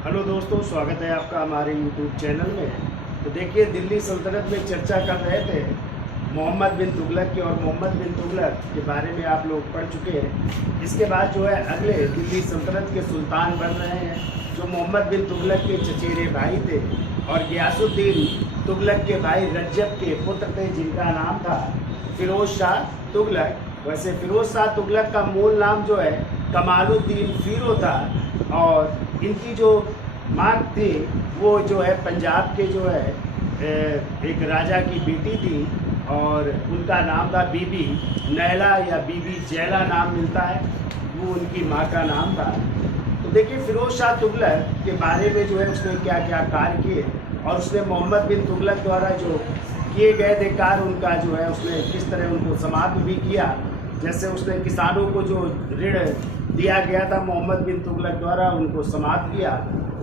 Hello दोस्तों, स्वागत है आपका हमारे यूट्यूब चैनल में। तो देखिए, दिल्ली सल्तनत में चर्चा कर रहे थे मोहम्मद बिन तुगलक की, और मोहम्मद बिन तुगलक के बारे में आप लोग पढ़ चुके हैं। इसके बाद जो है अगले दिल्ली सल्तनत के सुल्तान बन रहे हैं, जो मोहम्मद बिन तुगलक के चचेरे भाई थे और गियासुद्दीन तुगलक के भाई रज्जब के पुत्र थे, जिनका नाम था फिरोज शाह तुगलक। वैसे फिरोज शाह तुगलक का मूल नाम जो है कमालुद्दीन फ़िरो था, और इनकी जो माँ थी वो जो है पंजाब के जो है एक राजा की बेटी थी, और उनका नाम था बीबी नैला या बीबी जैला नाम मिलता है, वो उनकी माँ का नाम था। तो देखिए, फिरोज शाह तुगलक के बारे में जो है उसने क्या क्या कार्य किए, और उसने मोहम्मद बिन तुगलक द्वारा जो किए गए थे कार्य, उनका जो है उसने किस तरह उनको समाप्त भी किया। जैसे उसने किसानों को जो ऋण दिया गया था मोहम्मद बिन तुगलक द्वारा, उनको समाप्त किया।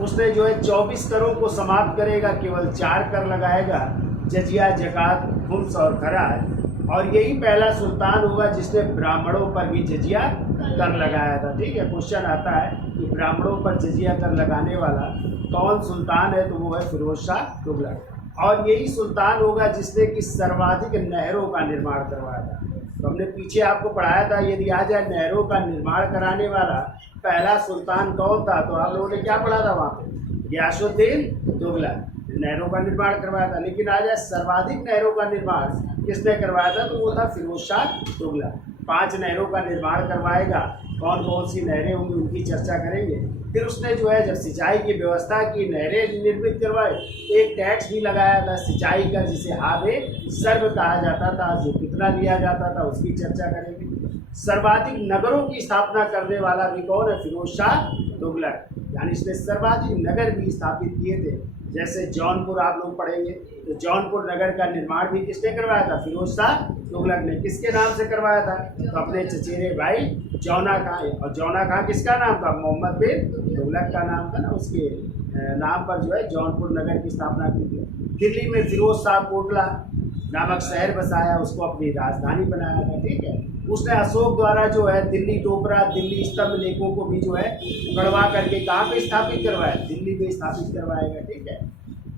उसने जो है 24 करों को समाप्त करेगा, केवल 4 कर लगाएगा, जजिया, जकात, खुम्स और खराज। और यही पहला सुल्तान होगा जिसने ब्राह्मणों पर भी जजिया कर लगाया था। ठीक है, क्वेश्चन आता है कि ब्राह्मणों पर जजिया कर लगाने वाला कौन सुल्तान है, तो वो है फिरोज शाह तुगलक। और यही सुल्तान होगा जिसने कि सर्वाधिक नहरों का निर्माण करवाया था। तो हमने पीछे आपको पढ़ाया था, यदि आ जाए नहरों का निर्माण कराने वाला पहला सुल्तान कौन था, तो आप लोगों ने क्या पढ़ा था वहाँ पे? गियासुद्दीन तुगलक नहरों का निर्माण करवाया था। लेकिन आ जाए सर्वाधिक नहरों का निर्माण किसने करवाया था, तो वो था फिरोज शाह तुगलक। 5 नहरों का निर्माण करवाएगा। कौन कौन सी नहरें होंगी उनकी चर्चा करेंगे। फिर उसने जो है जब सिंचाई की व्यवस्था की, नहरें निर्मित करवाए, एक टैक्स भी लगाया था सिंचाई का, जिसे हाबे सर्व कहा जाता था, जो कितना लिया जाता था उसकी चर्चा करेंगे। सर्वाधिक नगरों की स्थापना करने वाला भी कौन है? फिरोज शाह तुगलक। यानी इसने सर्वाधिक नगर भी स्थापित किए थे। जैसे जौनपुर आप लोग पढ़ेंगे, तो जौनपुर नगर का निर्माण भी किसने करवाया था? फिरोज शाह तुगलक ने। किसके नाम से करवाया था? तो अपने चचेरे भाई जौना खां। और जौना खां किसका नाम था? मोहम्मद बिन तुगलक का नाम था ना, उसके नाम पर जो है जौनपुर नगर की स्थापना की थी। दिल्ली में फिरोज शाह कोटला नामक शहर बसाया, उसको अपनी राजधानी बनाया था। ठीक है, उसने अशोक द्वारा जो है दिल्ली टोपरा, दिल्ली स्तंभ लेखों को भी जो है गढ़वा करके कहाँ पे स्थापित करवाया? दिल्ली में स्थापित करवाएगा। ठीक है,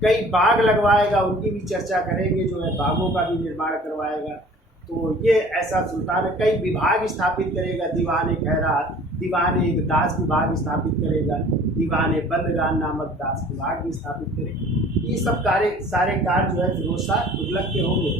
कई बाग लगवाएगा, उनकी भी चर्चा करेंगे। जो है बागों का भी निर्माण करवाएगा। तो ये ऐसा सुल्तान है। कई विभाग स्थापित करेगा, दीवान खैरात, दीवान एक दास विभाग स्थापित करेगा, दीवान बंदगान नामक दास विभाग भी स्थापित करेगा। ये सब सारे कार्य जो है फिरोज शाह तुगलक के होंगे।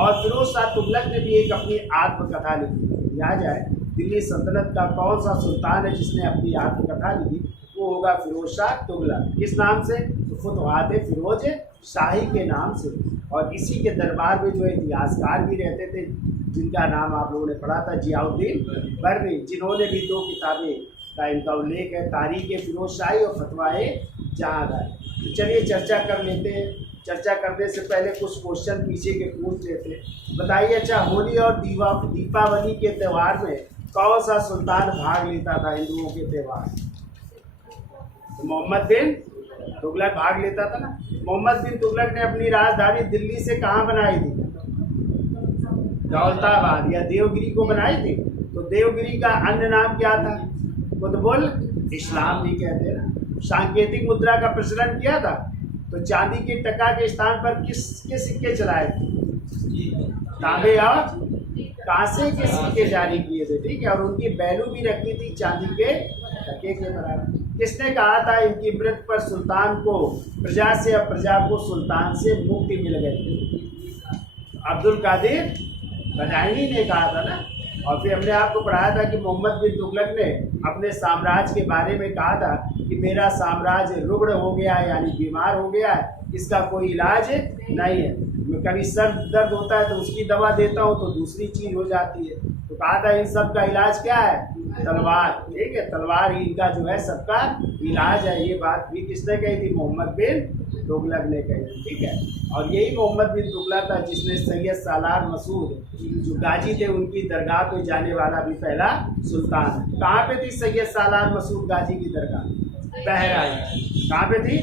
और फिरोज शाह तुगलक ने भी एक अपनी आत्मकथा लिखी। याद जाए, दिल्ली सल्तनत का कौन सा सुल्तान है जिसने अपनी आत्मकथा लिखी? वो होगा फिरोज शाह तुगलक। किस नाम से? तो फुतवात फिरोज शाही के नाम से। और इसी के दरबार में जो इतिहासकार भी रहते थे, जिनका नाम आप लोगों ने पढ़ा था, जियाउद्दीन बर्नी, जिन्होंने भी 2 किताबें का इनका उल्लेख है, तारीख फिरोज शाही और फतवाए जहांगीर। तो चलिए चर्चा कर लेते हैं। चर्चा करने से पहले कुछ क्वेश्चन पीछे के पूछ लेते हैं। बताइए, अच्छा, होली और दीपावली के त्यौहार में कौन सा सुल्तान भाग लेता था? हिंदुओं के त्यौहार तो मोहम्मद बिन तुगलक भाग लेता था ना। मोहम्मद बिन तुगलक ने अपनी राजधानी दिल्ली से कहाँ बनाई थी? दौलताबाद या देवगिरी को बनाई थी। तो देवगिरी का अन्य नाम क्या था? कुतुबुल इस्लाम भी कहते हैं ना। सांकेतिक मुद्रा का प्रचलन किया था। तो चांदी के टका के स्थान पर किसके सिक्के चलाए थे? तांबे और कांसे के सिक्के जारी किए थे। ठीक है, और उनकी वैल्यू भी रखी थी चांदी के टके के बराबर। किसने कहा था इनकी मृत्यु पर सुल्तान को प्रजा से और प्रजा को सुल्तान से मुक्ति मिल गई? अब्दुल कादिर बदायूनी ने कहा था ना। और फिर हमने आपको पढ़ाया था कि मोहम्मद बिन तुगलक ने अपने साम्राज्य के बारे में कहा था कि मेरा साम्राज्य रुग्ण हो गया है, यानी बीमार हो गया है, इसका कोई इलाज नहीं है। कभी सर दर्द होता है तो उसकी दवा देता हूँ तो दूसरी चीज़ हो जाती है। तो कहा था इन सब का इलाज क्या है? तलवार। ठीक है, तलवार ही इनका जो है सबका इलाज है। ये बात भी किसने कही थी? मोहम्मद बिन तुगलक ने कही थी। ठीक है, और यही मोहम्मद बिन तुगलक था जिसने सैयद सालार मसूद जो गाजी थे उनकी दरगाह पे जाने वाला भी पहला सुल्तान। कहाँ पे थी सैयद सालार मसूद गाजी की दरगाह? बहराइच। कहाँ पे थी?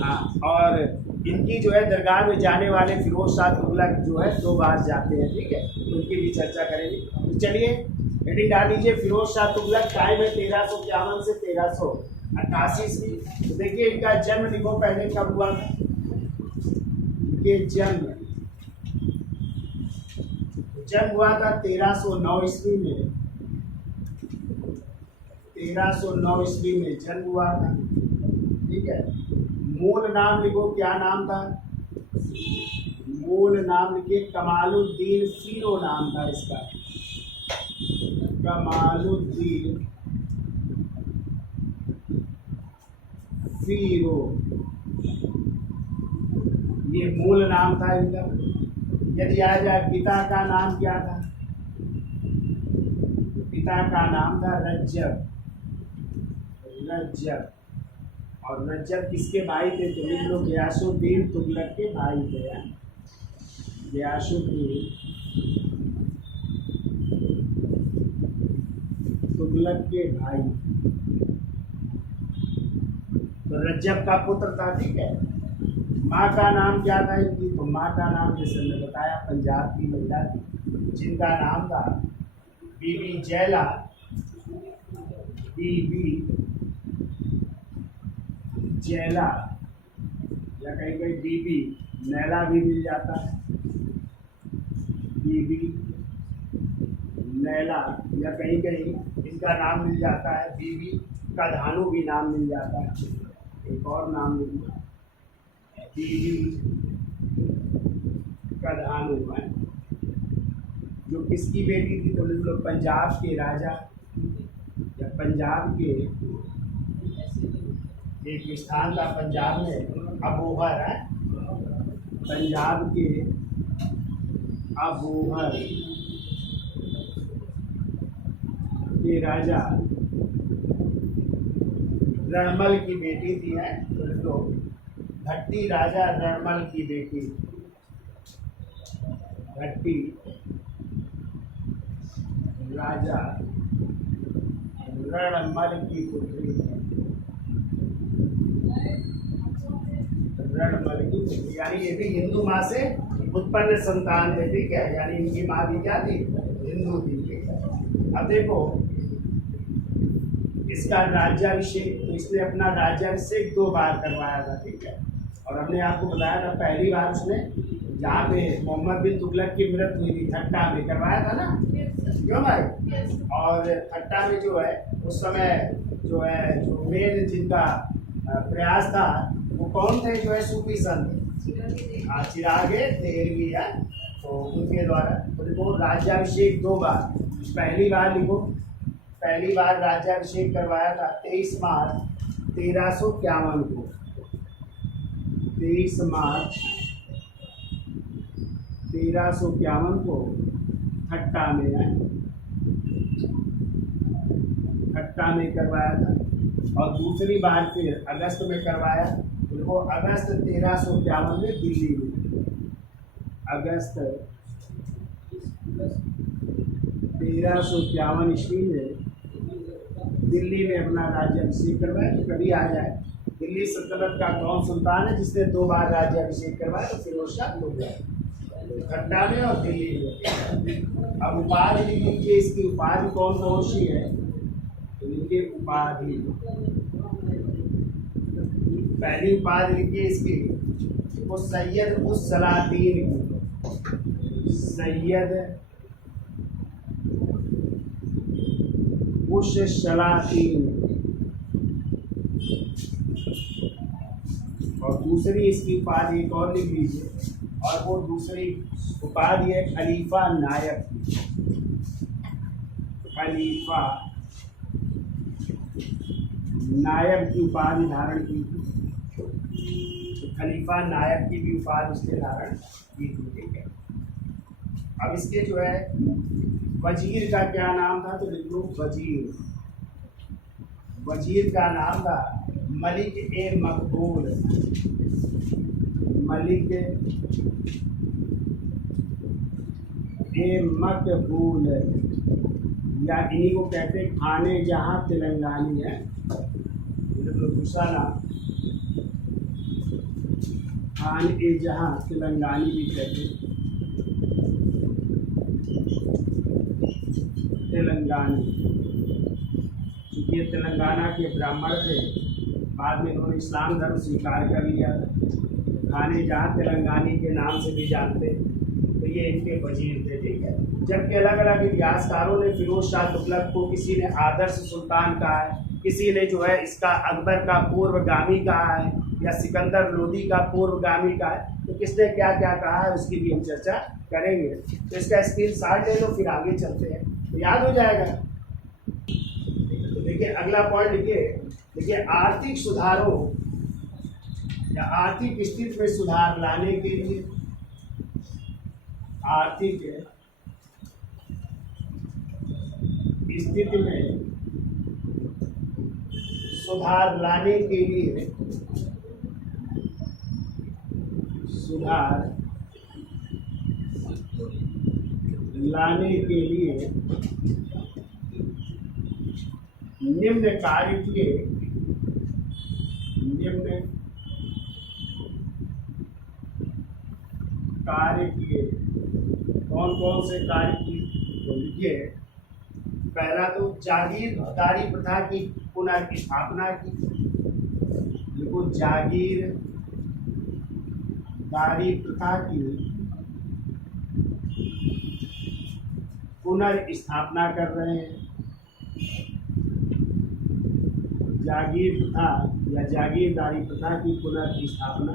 हाँ, और इनकी जो है दरगाह में जाने वाले फिरोज शाह तुगलक जो है 2 बार जाते हैं। ठीक है, उनकी भी चर्चा करेंगे। तो चलिए हेडिंग डाल लीजिए, फिरोज शाह तुगलक कायम है 1351 से 1300 88 ईस्वी। तो देखिए इनका जन्म लिखो पहले कब हुआ था। ये जन्म हुआ था 1309 ईस्वी में। 1309 ईस्वी में जन्म हुआ था। ठीक है। मूल नाम लिखो, क्या नाम था? मूल नाम लिखिए कमालुद्दीन फीरो नाम था इसका। कमालुद्दीन फीरो, ये मूल नाम था इनका। यदि आ जाए पिता का नाम क्या था? पिता का नाम था रज्जब। रज्जब, और रज्जब किसके भाई थे? तो इन लोग गियासुद्दीन तुगलक के भाई थे। गियासुद्दीन तुगलक के भाई। तो रज्जब का पुत्र था। ठीक है। माँ का नाम क्या था इनकी? तो माँ का नाम जैसे मैं बताया पंजाब की महिला थी जिनका नाम था बीबी जैला। बीबी जैला, या कहीं कहीं बीबी नैला भी मिल जाता है। बीबी नैला, या कहीं कहीं इनका नाम मिल जाता है बीबी कधानु भी नाम मिल जाता है। एक और नाम मिलता है बीबी कधानु है, जो किसकी बेटी थी? तो लोग पंजाब के राजा, या पंजाब के एक स्थान था पंजाब में अबोहर है। पंजाब के अबोहर के राजा रणमल की बेटी थी। है तो भट्टी राजा रणमल की बेटी। भट्टी राजा रणमल की पुत्री थी। रणमल की पुत्री, यानी ये भी हिंदू माँ से उत्पन्न संतान थे। ठीक है। यानी इनकी माँ भी क्या थी? हिंदू थी। ठीक है। अब देखो इसका राज्याभिषेक, तो इसने अपना राज्याभिषेक 2 बार करवाया था। ठीक है। और हमने आपको बताया था पहली बार उसने जहाँ पे मोहम्मद बिन तुगलक की मृत्यु हुई थी ठट्टा में करवाया था ना, क्यों भाई? और ठट्टा में जो है उस समय जो है जो मेन जिनका प्रयास था वो कौन थे? जो है सूफी संत चिरागे तेरहवीं है, तो उनके द्वारा। तो देखो राज्याभिषेक 2 बार। पहली बार लिखो, पहली बार राज्याभिषेक करवाया था 23 मार्च 1351 को। 23 मार्च 1351 को ठट्टा में है, ठट्टा में करवाया था। और दूसरी बार फिर अगस्त में करवाया। देखो अगस्त 1351 में दिल्ली में। अगस्त 1351 ईस्वी में दिल्ली में अपना राज्याभिषेक करवाया। तो कभी आ जाए दिल्ली सल्तनत का कौन सुल्तान है जिसने 2 बार राज्याभिषेक करवाया? तो फिरोजशाह लोधी, ठट्टा में और दिल्ली में। अब उपाधि लिख लीजिए, इसकी उपाधि कौन कौन सी है? तो लिखिए उपाधि। पहली उपाधि लिखिए इसकी, वो सैयद उस सलातीन की। सैयद उस सलातीन। और दूसरी इसकी उपाधि एक और लिख लीजिए, और वो दूसरी उपाधि है खलीफा नायक। खलीफा नायक की उपाधि धारण की थी। खलीफा नायक की भी उपाधि उसने धारण की थी। ठीक है। अब इसके जो है वजीर का क्या नाम था? तो लिख लो वजीर। वजीर का नाम था मलिक ए मकबूल। मलिक ए मकबूल, या इन्हीं को कहते हैं खाने जहाँ तेलंगानी है। दूसरा नाम खान ए जहाँ तेलंगानी भी कहते हैं। तेलंगानी, क्योंकि ये तेलंगाना के ब्राह्मण थे बाद में इन्होंने इस्लाम धर्म स्वीकार कर लिया। खाने जहाँ तेलंगानी के नाम से भी जानते, तो ये इनके वजीर थे, ठीक है। जबकि अलग अलग इतिहासकारों ने फिरोज शाह तुगलक को किसी ने आदर्श सुल्तान कहा है, किसी ने जो है इसका अकबर का पूर्वगामी कहा है, या सिकंदर लोदी का पूर्वगामी कहा है। तो किसने क्या क्या कहा है उसकी भी हम चर्चा करेंगे। तो इसका स्क्रीनशॉट ले लो, फिर आगे चलते हैं तो याद हो जाएगा। तो देखिए अगला पॉइंट लिखिए, देखिए आर्थिक सुधारों या आर्थिक स्थिति में सुधार लाने के लिए, आर्थिक स्थिति में सुधार लाने के लिए, सुधार लाने के लिए निम्न कार्य किए, निम्न कार्य किए। कौन कौन से कार्य किए तो लिखिए। पहला तो जागीरदारी प्रथा की पुनर्स्थापना की, देखो जागीरदारी प्रथा की पुनर्स्थापना कर रहे हैं। जागीर प्रथा या जागीरदारी प्रथा की पुनर्स्थापना,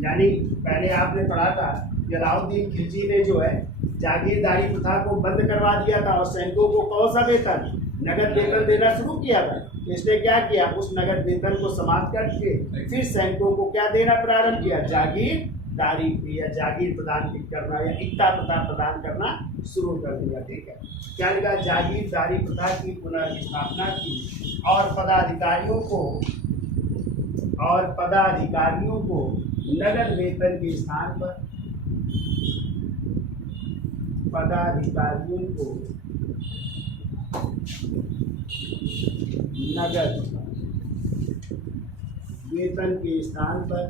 यानी पहले आपने पढ़ा था कि अलाउद्दीन खिलजी ने जो है जागीरदारी प्रथा को बंद करवा दिया था और सैनिकों को कौन सा वेतन, नगद वेतन देना शुरू किया था। तो इसने क्या किया, उस नगद वेतन को समाप्त करके फिर सैनिकों को क्या देना प्रारंभ किया, जागीरदारी या जागीर प्रदान करना या इक्ता प्रथा प्रदान करना शुरू कर दिया, ठीक है। क्या लिखा, जागीरदारी प्रथा की पुनर्स्थापना की और पदाधिकारियों को नगद वेतन के स्थान पर, पदाधिकारियों को नगद वेतन के स्थान पर,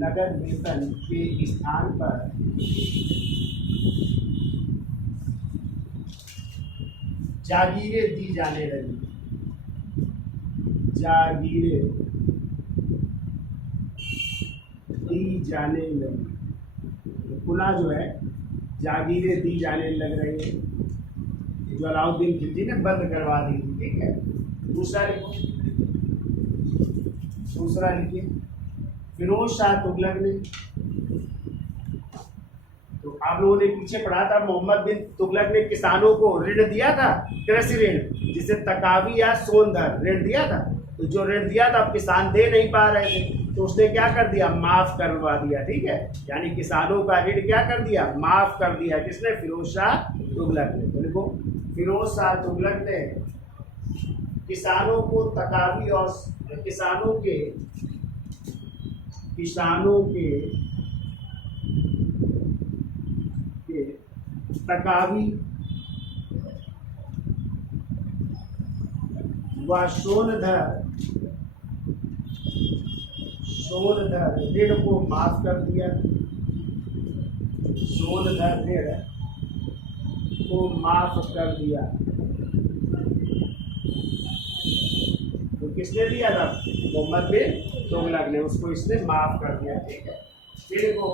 नगद वेतन के स्थान पर जागीरें दी जाने लगी, जागीरें दी जाने लगी। तो पुनः जो है जागीरें दी जाने लग रही है, जो अलाउद्दीन खिलजी ने बंद करवा दी थी, ठीक है। दूसरा लिखो, दूसरा लिखिए, फिरोज शाह तुगलक ने, तो आप लोगों ने पीछे पढ़ा था मोहम्मद बिन तुगलक ने किसानों को ऋण दिया था, कृषि ऋण, जिसे तकावी या सोनधर ऋण दिया था। तो जो ऋण दिया था अब किसान दे नहीं पा रहे थे, तो उसने क्या कर दिया, माफ करवा दिया, ठीक है। यानी किसानों का ऋण क्या कर दिया, माफ कर दिया, किसने, फिरोज शाह तुगलक ने। तो देखो फिरोज शाह तुगलक ने किसानों को तकावी और किसानों के तकावी व सोनधर ऋण को माफ कर दिया, सोनधर ऋण को माफ कर दिया। तो किसने दिया था, मोहम्मद बिन तुगलक ने, उसको इसने माफ कर दिया, ठीक है। फिर देखो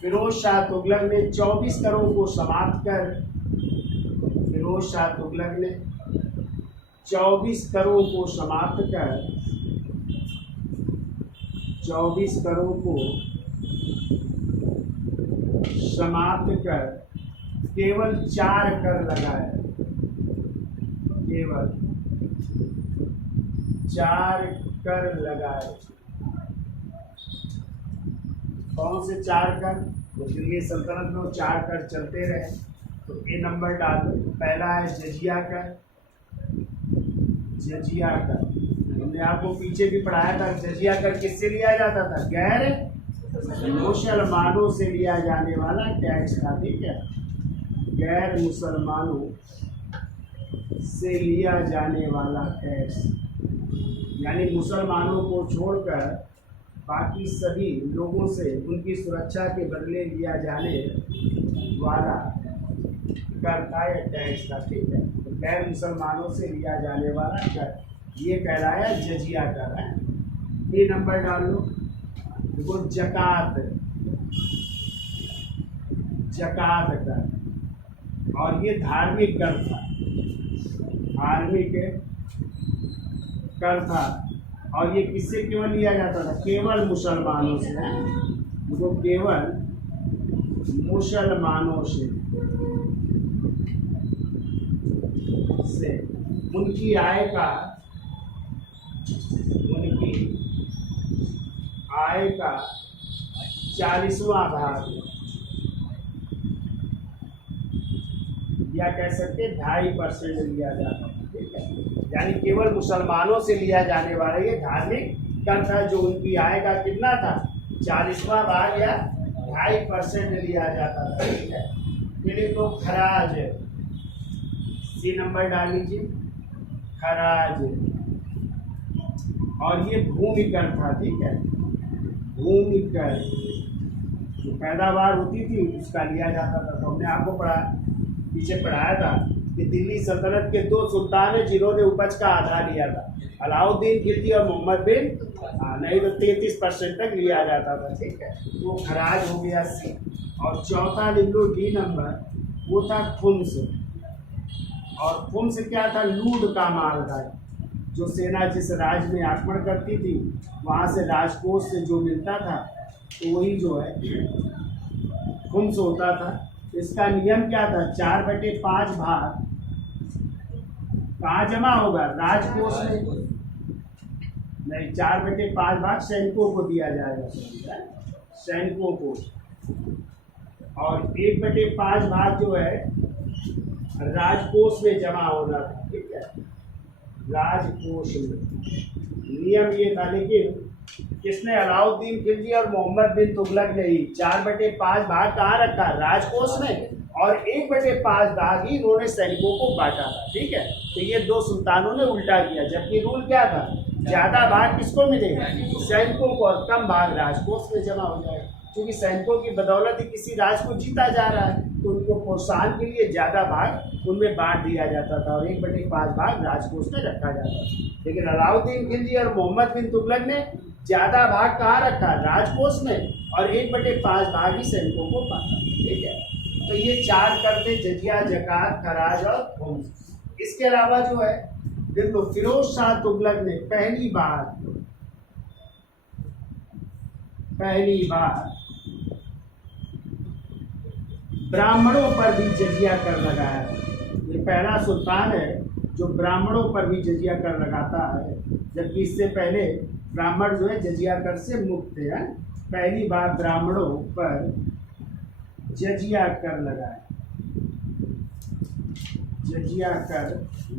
फिरोज शाह तुगलक ने 24 करों को समाप्त कर, फिरोज शाह तुगलक ने 24 करों को समाप्त कर, 24 करों को समाप्त कर केवल 4 कर लगाए, केवल 4 कर लगाए। कौन से 4 कर, तो दिल्ली सल्तनत में 4 कर चलते रहे। तो ए नंबर डाल दो। पहला है जजिया कर, जजिया कर, हमने आपको पीछे भी पढ़ाया था। जजिया कर किससे लिया जाता था, गैर मुसलमानों से लिया जाने वाला टैक्स था, ठीक है। गैर मुसलमानों से लिया जाने वाला टैक्स, यानी मुसलमानों को छोड़कर बाकी सभी लोगों से उनकी सुरक्षा के बदले लिया जाने वाला कर था या टैक्स था, ठीक है। तो गैर मुसलमानों से लिया जाने वाला कर, ये कहलाया जजिया कर है। 3 नंबर डाल लो, देखो जकात, जकात कर, और ये धार्मिक कर था, धार्मिक कर था। और ये किससे केवल लिया जाता था? केवल मुसलमानों से है, देखो केवल मुसलमानों से उनकी आय का, उनकी आय का 40वां भाग, या कह सकते 2.5% लिया जाता है, ठीक है। यानी केवल मुसलमानों से लिया जाने वाला ये धार्मिक कर था, जो उनकी आय का कितना था? 40वां भाग या 2.5% लिया जाता था, ठीक है। फिर एक तो खराज, सी नंबर डाल लीजिए, खराज। और ये भूमि कर था, ठीक है, भूमि कर, जो पैदावार होती थी उसका लिया जाता था। तो हमने आपको पीछे पढ़ाया था कि दिल्ली सल्तनत के 2 सुल्तान हैं जिन्होंने उपज का आधा लिया था, अलाउद्दीन खिलजी और मोहम्मद बिन, नहीं तो 33% तक लिया जाता था, ठीक है। तो खराज हो गया सी। और चौथा लिख लो डी नंबर, वो था खुम्स। और खुम्स क्या था? लूट का माल था, जो सेना जिस राज्य में आक्रमण करती थी वहाँ से राजकोष से जो मिलता था तो वही जो है खुम्स होता था। इसका नियम क्या था? 4/5 भाग कहाँ जमा होगा? राजकोष में नहीं, 4/5 भाग सैनिकों को दिया जाएगा, सैनिकों को। और 1/5 भाग जो है राजकोष में जमा होना था, ठीक है, राजकोष में। नियम ये था, लेकिन किसने? अलाउद्दीन खिलजी और मोहम्मद बिन तुगलक ने ही 4/5 भाग कहाँ रखा? राजकोष में, और 1/5 भाग ही इन्होंने सैनिकों को बांटा था, ठीक है। तो ये 2 सुल्तानों ने उल्टा किया, जबकि रूल क्या था? ज्यादा भाग किसको मिलेगा? सैनिकों को, और कम भाग राजकोष में जमा हो जाएगा। क्योंकि सैनिकों की बदौलत ही किसी राज्य को जीता जा रहा है, तो उनको प्रोत्साहन के लिए ज्यादा भाग उनमें बांट दिया जाता था, और 1/5 भाग राजकोष में रखा जाता था। लेकिन अलाउद्दीन खिलजी और मोहम्मद बिन तुगलक ने ज्यादा भाग कहाँ रखा? राजकोष में, और 1/5 भाग ही सैनिकों को बांटा, ठीक है। तो ये 4 करते, जजिया, जकात, खराज और खुम्स। इसके अलावा जो है देखो, फिरोज शाह तुगलक ने पहली बार ब्राह्मणों पर भी जजिया कर लगाया। ये पहला सुल्तान है जो ब्राह्मणों पर भी जजिया कर लगाता है, जबकि इससे पहले ब्राह्मण जो है जजिया कर से मुक्त थे। पहली बार ब्राह्मणों पर जजिया कर लगाया, जजिया कर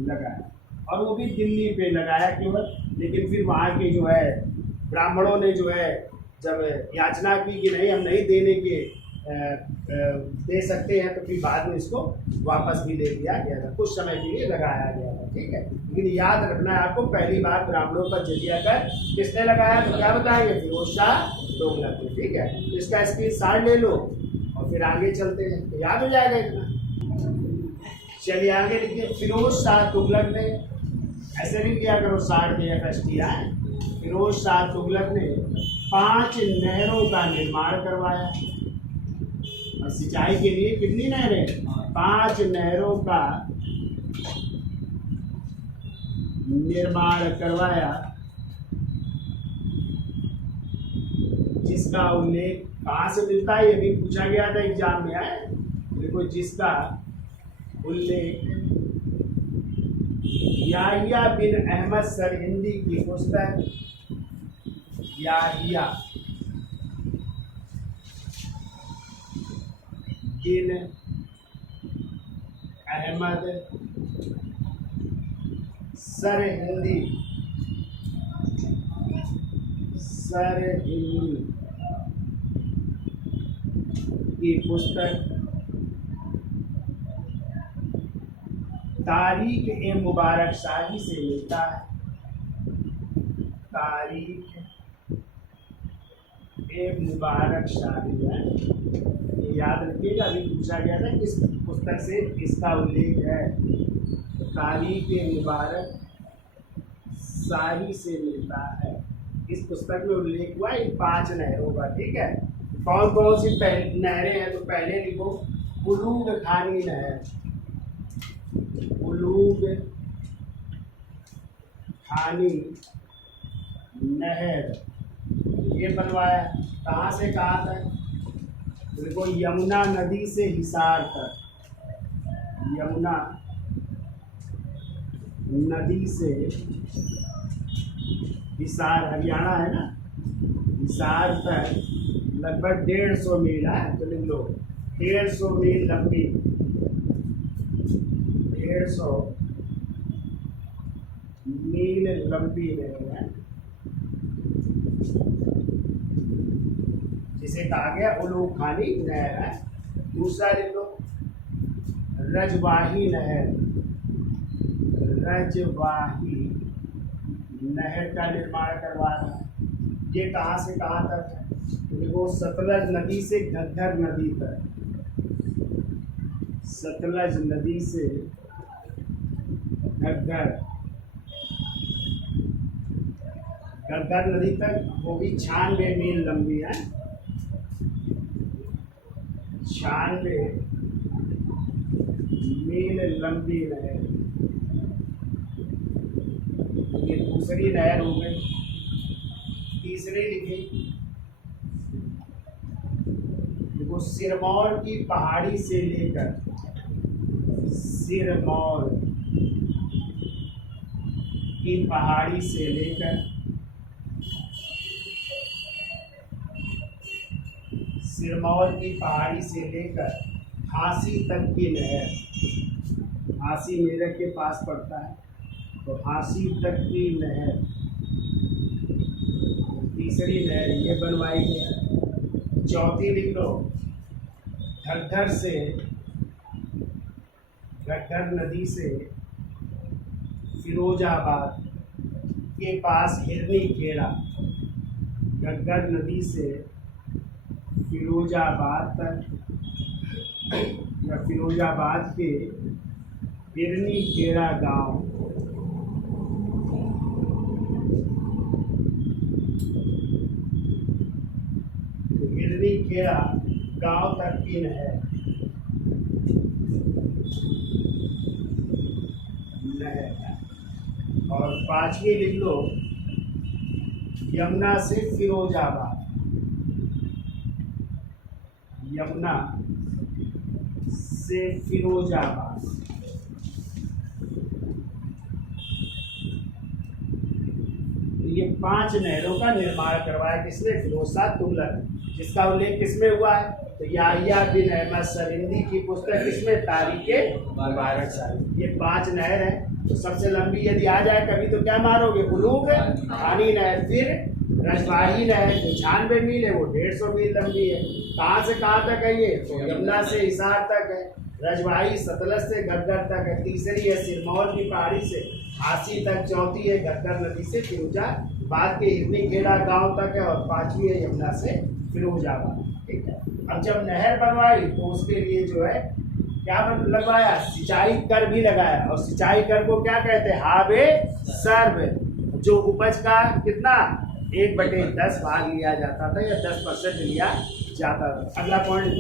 लगाया, और वो भी दिल्ली पे लगाया केवल। लेकिन फिर वहाँ के जो है ब्राह्मणों ने जो है जब याचना की कि नहीं, हम नहीं देने के दे सकते हैं, तो फिर बाद में इसको वापस भी ले लिया गया था, कुछ समय के लिए लगाया गया था, ठीक है। लेकिन याद रखना है आपको, पहली बार ब्राह्मणों पर जजिया कर किसने लगाया? तो क्या बताएंगे? फिरोज शाह तुगलक ने, ठीक है। तो इसका स्क्रीनशॉट ले लो और फिर आगे चलते हैं, तो याद हो जाएगा इतना। चलिए आगे लिखिए, फिरोज शाह तुगलक ने, ऐसे नहीं किया करो 60 है। फिरोज शाह तुगलक ने 5 नहरों का निर्माण करवाया, और सिंचाई के लिए कितनी नहरें? 5 नहरों का निर्माण करवाया, जिसका उल्लेख कहाँ से मिलता है? ये भी पूछा गया था एग्जाम में, है देखो, जिसका उल्लेख याहिया बिन अहमद सरहिंदी की पुस्तक याहिया बिन अहमद सरहिंदी की पुस्तक तारीख ए मुबारक शाही से मिलता है। तारीख ए मुबारक शाही है, ये याद रखिएगा, अभी पूछा गया था किस पुस्तक से इसका उल्लेख है। तारीख मुबारक शाही से मिलता है। इस पुस्तक में उल्लेख हुआ इन 5 नहरों का। ठीक है, कौन कौन सी नहरें हैं? तो पहले लिखो उलूग खानी नहर, उलूग खानी नहर ये बनवाया। कहाँ से कहाँ तक? तो देखो यमुना नदी से हिसार तक, यमुना नदी से हिसार हरियाणा है ना, हिसार तक लगभग 150 मील है। तो लिख लो 150 मील लंबी, 150 मील लंबी नहर है, जिसे कहा गया उलूग खानी नहर है। दूसरा लिख लो रजवाही नहर, रजवाही नहर का निर्माण करवाना है। ये कहाँ से कहाँ तक है? तो देखो सतलज नदी से घग्गर नदी तक, सतलज नदी से घग्गर नदी तक, वो भी 96 मील लंबी है, 96 मील लंबी नहर। ये दूसरी नहर हो गई। तीसरी लिखी देखो सिरमौर की पहाड़ी से लेकर, सिरमौर की पहाड़ी से लेकर सिरमौर की पहाड़ी से लेकर झांसी तक की नहर। झांसी मेरठ के पास पड़ता है, तो झांसी तक की नहर तीसरी नहर ये बनवाई गई। चौथी लिख लो घग्गर से, घग्गर नदी से फिरोजाबाद के पास हिरनी खेड़ा, घग्गर नदी से फिरोजाबाद तक या फिरोजाबाद के हिरनी खेड़ा गांव, हिरनी खेड़ा गांव तक की नहर और 5वीं लिख लो यमुना से फिरोजाबाद, यमुना से फिरोजाबाद। ये 5 नहरों का निर्माण करवाया किसने? फिरोजशाह तुगलक। जिसका उल्लेख किसमें हुआ है? तो याहिया बिन अहमद सरिंदी की पुस्तक किसमें? तारीखे मुबारक शाही। ये 5 नहर है। तो सबसे लंबी यदि आ जाए कभी तो क्या मारोगे? उलूग खानी नहर। फिर रजवाही नहर जो 96 मील है, वो 150 मील लंबी है। कहाँ से कहाँ तक है ये? तो यमुना से हिसार तक है। रजवाही सतलज से घग्गर तक है। तीसरी है सिरमौर की पहाड़ी से झांसी तक। चौथी है घग्गर नदी से फिरोजाबाद के हिरनी खेड़ा गांव तक है। और 5वीं है यमुना से फिरोजाबाद। ठीक है, अब जब नहर बनवाई तो उसके लिए जो है क्या लगवाया? सिंचाई कर भी लगाया। और सिंचाई कर को क्या कहते हैं? हाबे सर्व, जो उपज का कितना 1/10 भाग लिया जाता था या 10% लिया जाता था। अगला पॉइंट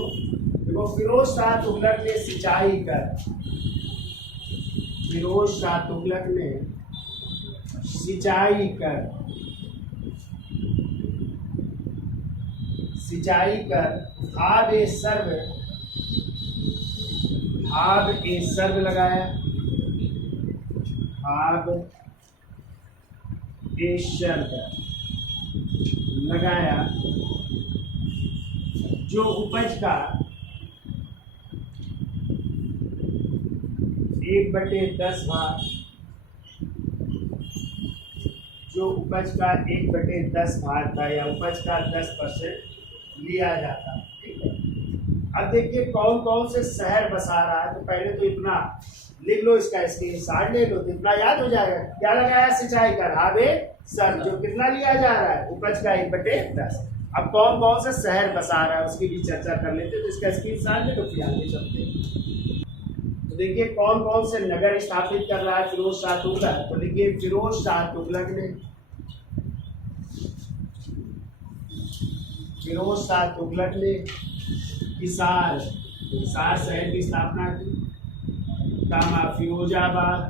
देखो फिरोज शाह तुगलक ने सिंचाई कर, फिरोज शाह तुगलक ने सिंचाई कर, सिंचाई कर भाव ए सर्व, भाव ए सर्व लगाया, भाव ए सर्व लगाया, जो उपज का 1/10 भाग, जो उपज का 1/10 भाग था या उपज का 10% लिया जाता। ठीक है, अब देखिए कौन कौन से शहर बसा रहा है। तो पहले तो इतना लिख लो, इसका स्क्रीनशॉट ले लो तो इतना याद हो जाएगा। क्या लगाया? सिंचाई कर हाबे सर, जो कितना लिया जा रहा है? उपज का 1/10। अब कौन कौन से शहर बसा रहा है उसकी भी चर्चा कर लेते हैं। तो इसका स्क्रीनशॉट में तो फिर आगे चलते हैं। तो देखिए कौन कौन से नगर स्थापित कर रहा है फिरोज शाह तुगलक। तो देखिए फिरोज शाह तुगलक ने हिसार शहर की स्थापना की। कामा फिरोजाबाद,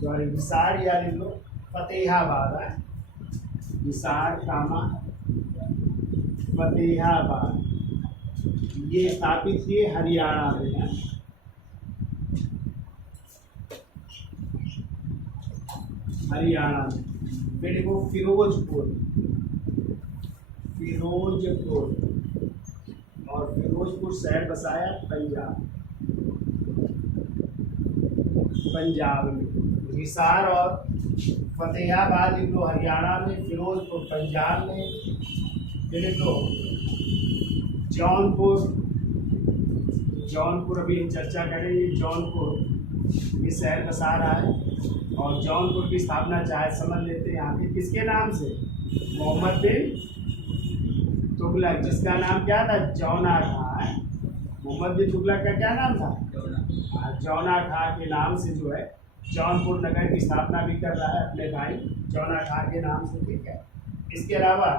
सॉरी हिसार या लिख लो फतेहाबाद है। हिसार कामा फतेहाबाद ये स्थापित किए हरियाणा में है। हरियाणा में। फिर देखो फिरोजपुर और फिरोजपुर शहर बसाया पंजाब में। हिसार और फतेहाबाद लिख लो हरियाणा में, फिरोजपुर पंजाब में। फिर लिख लो जौनपुर अभी हम चर्चा करेंगे। जौनपुर ये शहर बसा रहा है और जौनपुर की स्थापना चाहे समझ लेते हैं यहाँ पे किसके नाम से, मोहम्मद बिन तुगलक, जिसका नाम क्या था, जौना खां। मोहम्मद बिन तुगलक का क्या नाम था, जौना खां के नाम से जो है जौनपुर नगर की स्थापना भी कर रहा है अपने भाई जौना खां के नाम से। ठीक है। इसके अलावा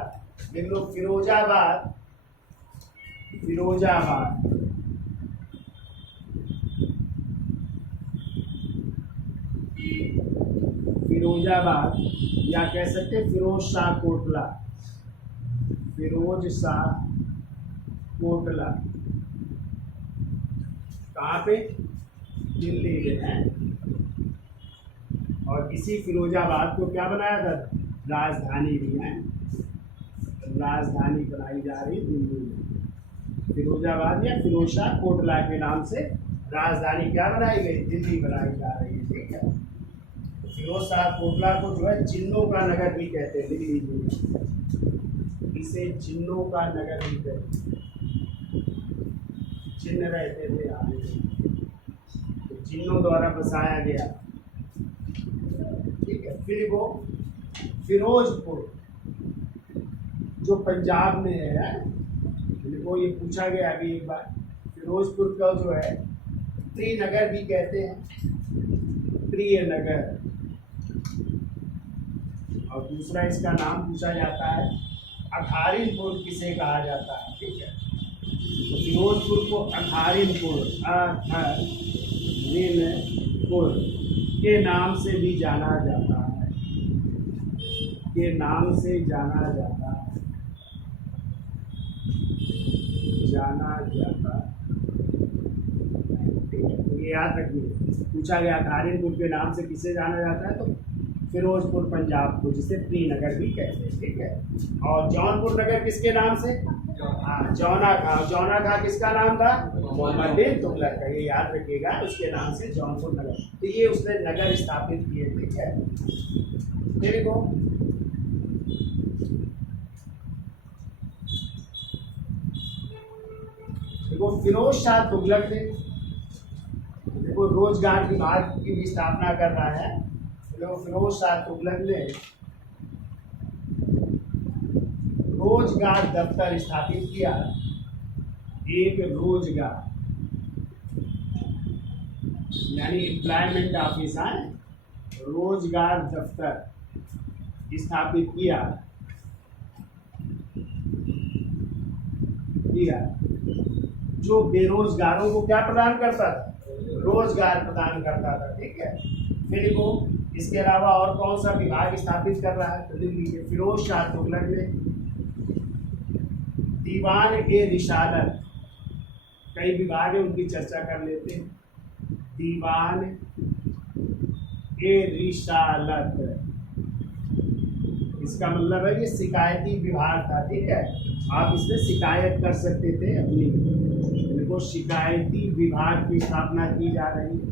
देख लो फिरोजाबाद या कह सकते हैं फिरोज शाह कोटला कहाँ पे, दिल्ली में है। और इसी फिरोजाबाद को क्या बनाया था, राजधानी भी है। राजधानी बनाई जा रही दिल्ली में। फिरोजाबाद या फिरोज शाह कोटला के नाम से राजधानी क्या बनाई गई, दिल्ली बनाई जा रही है। ठीक है। फिरोज शाह कोटला को जो है चिन्हों का नगर भी कहते हैं दिल्ली में। इसे चिन्हों का नगर भी कहते हैं। चिन्ह रहते थे यहाँ, तो चिन्हों द्वारा बसाया गया। ठीक है। फिर वो फिरोजपुर जो पंजाब में है, वो ये पूछा गया अभी एक बार, फिरोजपुर का जो है त्रिनगर भी कहते हैं, प्रिय नगर। और दूसरा इसका नाम पूछा जाता है अखारिनपुर किसे कहा जाता है। ठीक है। तो फिरोजपुर को अखारिनपुर के नाम से भी जाना जाता है, तो ये याद रखिए। पूछा गया अखारिनपुर के नाम से किसे जाना जाता है, तो फिरोजपुर पंजाब को, जिसे त्रिनगर भी कहते हैं। ठीक है। और जौनपुर नगर किसके नाम से, हाँ जौना खां किसका नाम था, मोहम्मद बिन तुगलक का, ये याद रखिएगा। उसके नाम से जौनपुर नगर, तो ये उसने नगर स्थापित किए। ठीक है। देखो फिरोज शाह तुगलक ने देखो रोजगार विभाग की भी स्थापना कर रहा है। तो फिरोज शाह तुगलक ने रोजगार दफ्तर स्थापित किया। एक रोजगार यानी एम्प्लॉयमेंट ऑफिस है, रोजगार दफ्तर स्थापित किया। जो बेरोजगारों को क्या प्रदान करता था, रोजगार प्रदान करता था। ठीक है। फिर वो इसके अलावा और कौन सा विभाग स्थापित कर रहा है, तो लिख लीजिए फिरोज शाह तुगलक ने दीवान ए रिसालत, कई विभाग है उनकी चर्चा कर लेते हैं। दीवान ए रिसालत, इसका मतलब है कि शिकायती विभाग था। ठीक है। आप इसमें शिकायत कर सकते थे अपनी, देखो शिकायती विभाग की स्थापना की जा रही है।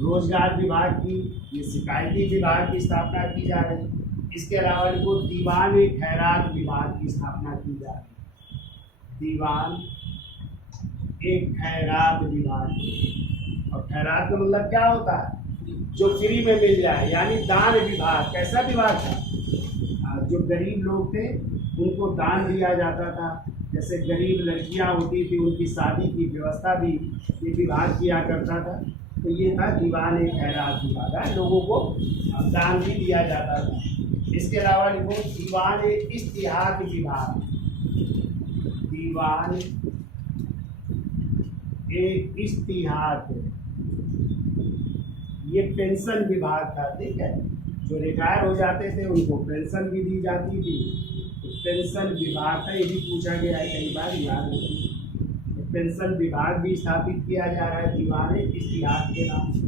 रोजगार विभाग की, ये शिकायती विभाग की स्थापना की जा रही है। इसके अलावा इनको दीवान ए खैरात विभाग की स्थापना की जा रही है। दीवान ए खैरात विभाग, और खैरात का मतलब क्या होता है, जो फ्री में मिल जाए, यानी दान विभाग। कैसा विभाग था, जो गरीब लोग थे उनको दान दिया जाता था। जैसे गरीब लड़कियां होती थी उनकी शादी की व्यवस्था भी ये विभाग किया करता था। तो ये था दीवान खैरात विभाग, लोगों को दान भी दिया जाता था। इसके अलावा लिखो दीवान इश्तिहाक विभाग, दीवान इश्तिहाक, ये पेंशन विभाग था। ठीक है, जो रिटायर हो जाते थे उनको पेंशन भी दी जाती थी, तो पेंशन विभाग था। ये भी पूछा गया है कई बार, याद रखिए। पेंशन विभाग भी स्थापित किया जा रहा है दीवान इश्तिहाक के नाम से।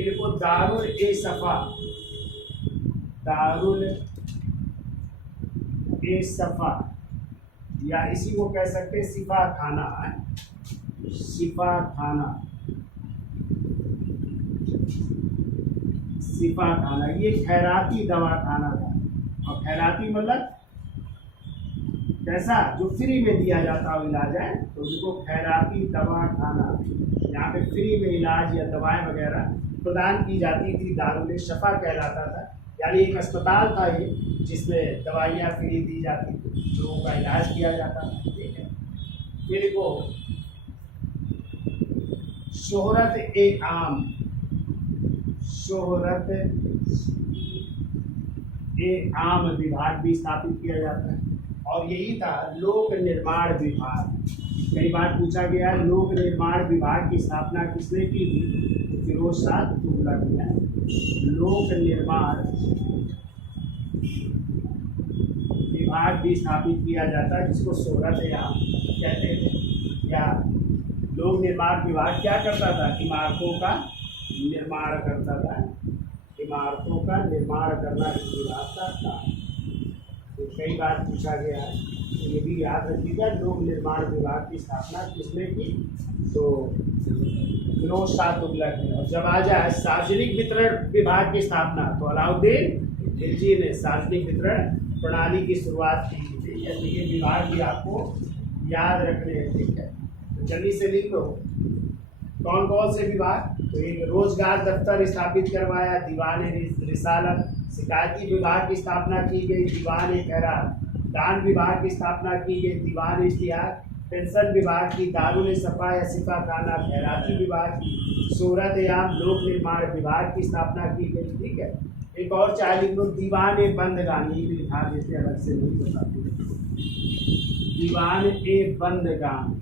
इनको दारुल ए सफा, दारुल ए सफा, या इसी को कह सकते हैं सिफा खाना है, सिफा खाना, सिफा खाना। ये खैराती दवा खाना था। और खैराती मतलब कैसा, जो फ्री में दिया जाता हो इलाज है, तो उसको खैराती दवा खाना। यहाँ पे फ्री में इलाज या दवाएं वगैरह प्रदान की जाती थी, दारुल शफा कहलाता था। यानी एक अस्पताल था ये जिसमें दवाइयाँ फ्री दी जाती थी, लोगों का इलाज किया जाता था। ठीक है, फिर को शोहरत ए आम, शोहरत ए आम विभाग भी स्थापित किया जाता है। और यही था लोक निर्माण विभाग। कई बार पूछा गया लोक निर्माण विभाग की स्थापना किसने की थी? फिरोज शाह तुगलक ने। लोक निर्माण विभाग भी स्थापित किया जाता है, जिसको शोहरत ए आम कहते थे। या लोक निर्माण विभाग क्या करता था? इमारतों का निर्माण करता था, इमारतों का निर्माण करना इस विभाग का था। तो कई बार पूछा गया है, तो ये भी याद रखिएगा लोक निर्माण विभाग की स्थापना किसने की? तो फिरोज शाह तुगलक ने। और जब आ जाए सार्वजनिक वितरण विभाग की स्थापना, तो अलाउद्दीन खिलजी ने सार्वजनिक वितरण प्रणाली की शुरुआत की थी। ये विभाग भी आपको याद रखने हैं। ठीक है, तो जल्दी से लिख लो कौन कौन से विभाग। तो एक रोजगार दफ्तर स्थापित करवाया, दीवान रिसालत। शिकायती विभाग की स्थापना की गई, दीवान खैरात। दान विभाग की स्थापना की गई, दीवान इश्तिहाक। पेंशन विभाग की दारुल सफा या सिफा खाना। खैराती विभाग की शोहरत आम लोक निर्माण विभाग की स्थापना की गई। ठीक है, एक और चाहे लिख लो दीवान बंदगान, ये भी लिखा देते अलग से नहीं बताते। दीवान बंदगान,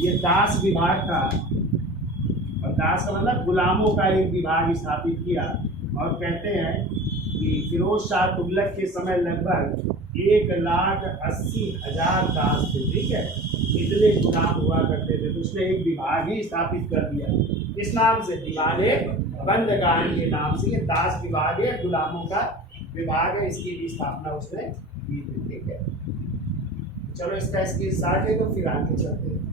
ये दास विभाग था। और दास का मतलब गुलामों का एक विभाग स्थापित किया। और कहते हैं कि फिरोज शाह तुगलक के समय लगभग 1,80,000 दास थे। ठीक है, इतने गुलाम हुआ करते थे, तो उसने एक विभाग ही स्थापित कर दिया। किस नाम से? दीवान बंदगान के नाम से। ये दास विभाग है, गुलामों का विभाग है, इसकी भी स्थापना उसने की थी। ठीक है, चलो इसका स्क्रीनशॉट ले तो फिर आगे चलते हैं।